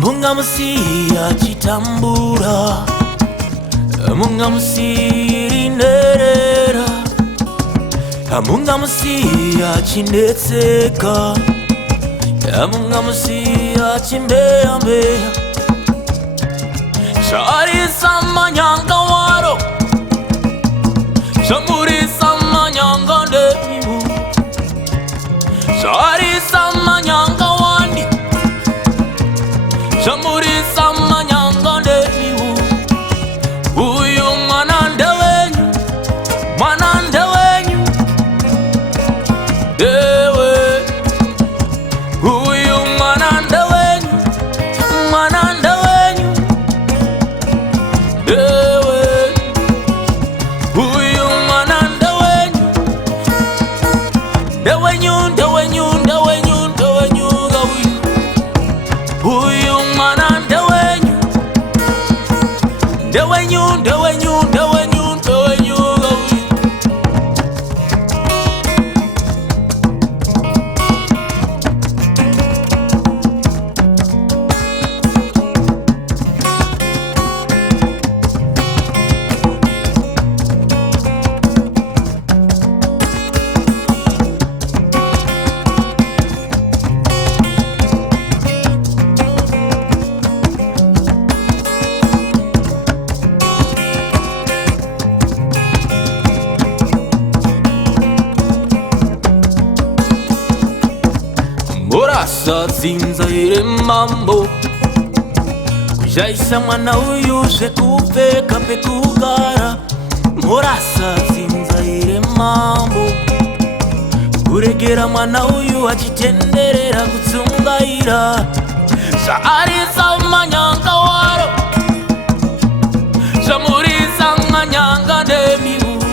Munga musiya chitambura, Munga musiri nerera, Munga musiya chinetseka, Munga musiya chimbeya mbeya. Shari samanyanga waro, Shamuri samanyanga ndebimu, Shari samanyanga wandi, Shamuri samanyanga ndebimu. Uyu mwanande wenyu, mwanande wenyu, ewe. Uyu mwanande wenyu, mwanande wenyu, ewe. Uyu mwanande wenyu, dewenyu, dewenyu, dewenyu, dewenyu gawi. Uyu mwanande wenyu, dewenyu, dewenyu, dewenyu, dewenyu gawi. Murasa zinza ire mambo, kujaisa mwana uyu shekupeka pekugara. Murasa zinza ire mambo, kuregera mwana uyu achitenderera kutsungaira. Shari samanyanga waro, Shamuri samanyanga ndemibu.